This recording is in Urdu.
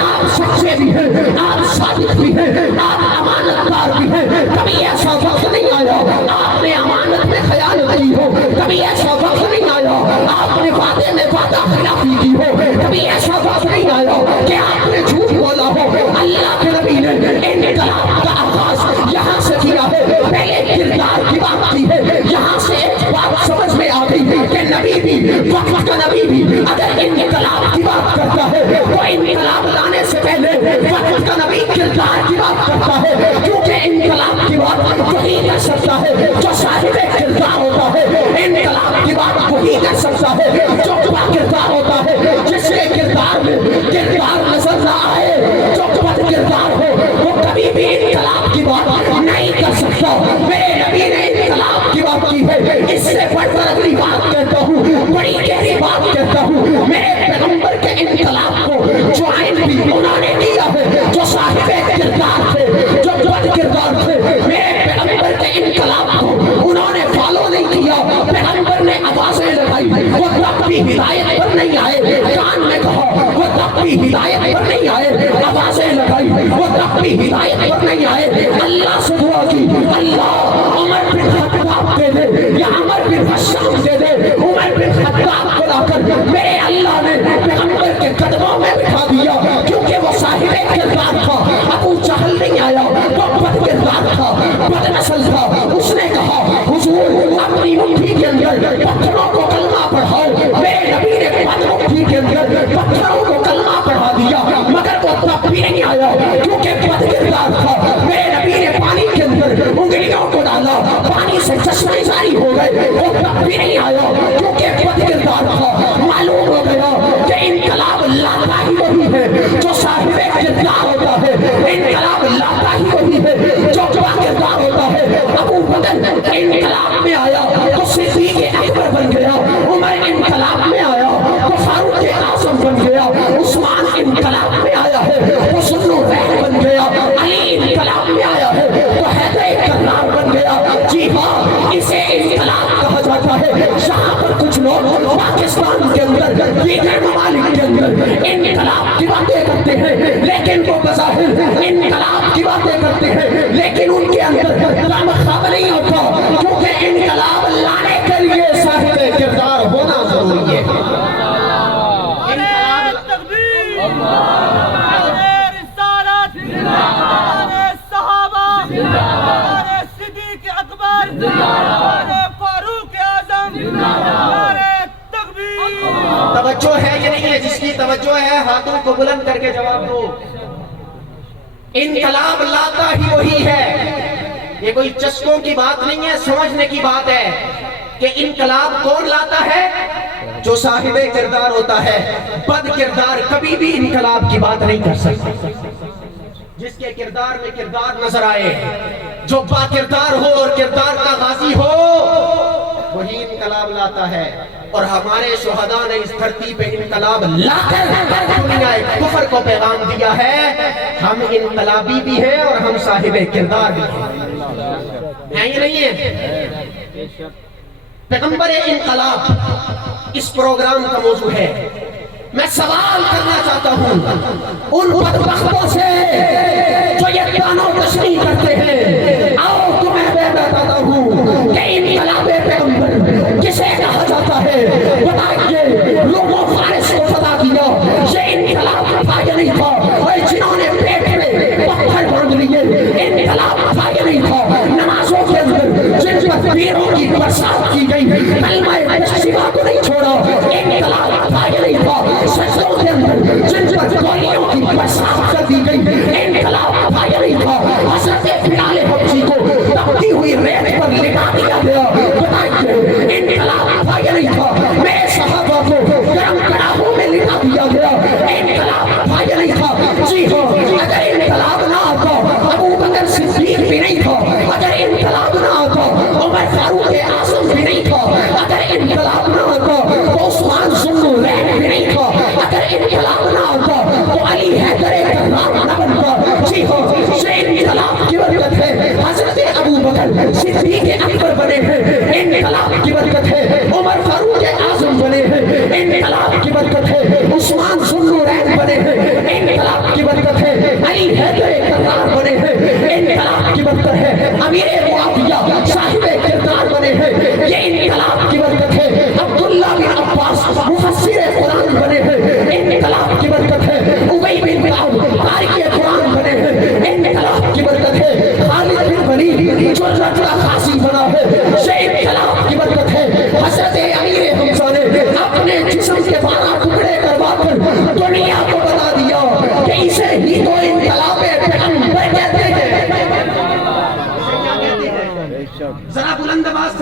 آپ سچے بھی ہیں، آپ صادق بھی ہیں، آپ امانتدار بھی ہیں. کبھی ایسا وقت نہیں آیا آپ نے امانت میں خیانت کی ہو، کبھی ایسا وقت نہیں آیا آپ نے وعدے میں وعدہ خلافی کی ہو، کبھی ایسا وقت نہیں آیا کہ آپ نے جھوٹ بولا ہو. اللہ کے نبی نے انقلاب کا آغاز یہاں سے کیا ہے. پہلے کردار کی بات کی ہے. یہاں سے ایک بات سمجھ میں آ گئی کہ نبی بھی وقت کا نبی بھی اگر انقلاب کی بات کرتا ہے تو انقلاب لانے سے پہلے وقت کا نبی کردار کی بات کرتا ہے. کیونکہ انقلاب کی بات وہی کر سکتا ہے جو صاحب کردار ہوتا ہے. انقلاب کی بات وہی کر سکتا ہے جو با کردار ہوتا ہے. جس کے کردار میں کردار نظر نہ آئے، جو بد کردار ہو، وہ کبھی بھی انقلاب کی بات نہیں کر سکتا. میرے نبی نے انقلاب کی بات کی ہے. اس سے بڑھ کر اگلی بات کہتا ہوں، بڑی گہری بات کہتا ہوں. میرے پیغمبر کے انقلاب کو جوائن بھی انہوں نے کیا ہے جو صاحب کردار تھے، جو بد کردار تھے. میرے پیغمبر کے انقلاب کو انہوں نے فالو نہیں کیا. پیغمبر نے آوازیں لگائی، وہ تب بھی ہدایت پر نہیں آئے. کان میں کہا وہ تب بھی ہدایت پر نہیں آئے. آوازیں لگائی، وہ تب بھی ہدایت پر نہیں آئے. اللہ سے دعا کی، اللہ عمر بن خطاب دے دے یا عمر بن بشام دے دے. عمر بن خطاب کو لا کر میرے اللہ نے پیغمبر کے قدموں میں بٹھا دیا، کیونکہ وہ صاحب کردار تھا. ابو جہل نہیں آیا، وہ بد کردار تھا، بد نسل تھا. اس نے کہا حضور اپنی مٹھی کے اندر پتھروں کو کلمہ پڑھاؤ. میرے نبی نے بد مٹھی کے اندر پتھروں کو کلمہ پڑھا دیا، مگر وہ تب بھی نہیں آیا کیونکہ بد کردار تھا. میرے نبی نے پانی کے اندر انگلیوں کو ڈالا، پانی سے چشمے جاری ہو گئے، وہ تب بھی نہیں آیا کیونکہ بد کردار تھا. معلوم ہو گیا کہ انقلاب لاتا ہی وہی ہے جو صاحب کردار ہوتا ہے. انقلاب لاتا ہی وہی ہے جو با کردار ہوتا ہے. ابو بکر انقلاب میں آیا تو صدیق اکبر بن گیا. عمر انقلاب میں آیا تو فاروق اعظم بن گیا. عثمان انقلاب میں آیا ہے تو ذوالنورین بن گیا. علی انقلاب میں آیا ہے تو حیدر کرار بن گیا. جی ہاں، اسے انقلاب کہا جاتا ہے. یہاں پر کچھ لوگ پاکستان کے اندر، دیگر ممالک کے اندر انقلاب کی باتیں کرتے ہیں، لیکن وہ بظاہر انقلاب کی باتیں کرتے ہیں، لیکن ان کے اندر رامخاب نہیں ہوتا. کیونکہ انقلاب لانے کے لیے صاحب کردار ہونا ضروری ہے. توجہ ہے کہ نہیں ہے؟ جس کی توجہ ہے ہاتھوں کو بلند کر کے جواب دو. انقلاب لاتا ہی وہی ہے. یہ کوئی چسکوں کی بات نہیں ہے، سمجھنے کی بات ہے کہ انقلاب کون لاتا ہے؟ جو صاحب کردار ہوتا ہے. بد کردار کبھی بھی انقلاب کی بات نہیں کر سکتا. جس کے کردار میں کردار نظر آئے، جو با کردار ہو اور کردار کا غازی ہو، وہی انقلاب لاتا ہے. اور ہمارے شہداء نے اس دھرتی پہ انقلاب لا کر دنیا کفر کو پیغام دیا ہے. ہم انقلابی بھی ہیں اور ہم صاحب کردار بھی ہیں یہ نہیں ہے؟ پیغمبر انقلاب اس پروگرام کا موضوع ہے. میں سوال کرنا چاہتا ہوں ان بدبختوں سے جو یہ دانوں تشریح کرتے ہیں. آؤ تمہیں میں بتاتا ہوں کہ انقلاب پیغمبر کسے کہا جاتا ہے. بتائیے لوگوں فارس کو فدا کیا، یہ انقلاب تھا یا نہیں تھا؟ اور جنہوں نے پیٹ میں پتھر باندھ لیے، انقلاب تھا یا نہیں تھا؟ نمازوں کے اندر جن پر پیروں کی برسات کی گئی، کلمہ تشریفہ کو نہیں چھوڑا، انقلاب تھا یا نہیں تھا؟ سجدوں کے اندر جن پر گولیوں کی برسات کر دی گئی، انقلاب تھا یا نہیں تھا؟ حضرت بلال حبشی کو تپتی ہوئی ریت پر لٹا دیا گیا، بتائیے انقلاب تھا یا نہیں تھا؟ میرے صحابہ کو گرم کڑاہوں میں لٹا دیا گیا، انقلاب تھا یا نہیں تھا؟ جی ہاں، اگر انقلاب نہ آتا ابو بکر صدیق بھی نہیں تھا. اگر انقلاب نہ آتا عمر فاروق اعظم بھی نہیں تھا. اگر انقلاب نہ آتا تو عثمان ذوالنورین بھی نہیں تھا. اگر انقلاب نہ آتا تو علی حیدر کرار نہ بنتا. جی ہاں، یہ انقلاب کی برکت ہے. حضرت ابو بکر صدیق اکبر بنے ہیں، انقلاب کی برکت ہے. عمر فاروق اعظم بنے ہیں، انقلاب کی برکت ہے. عثمان ذوالنورین بنے ہیں، انقلاب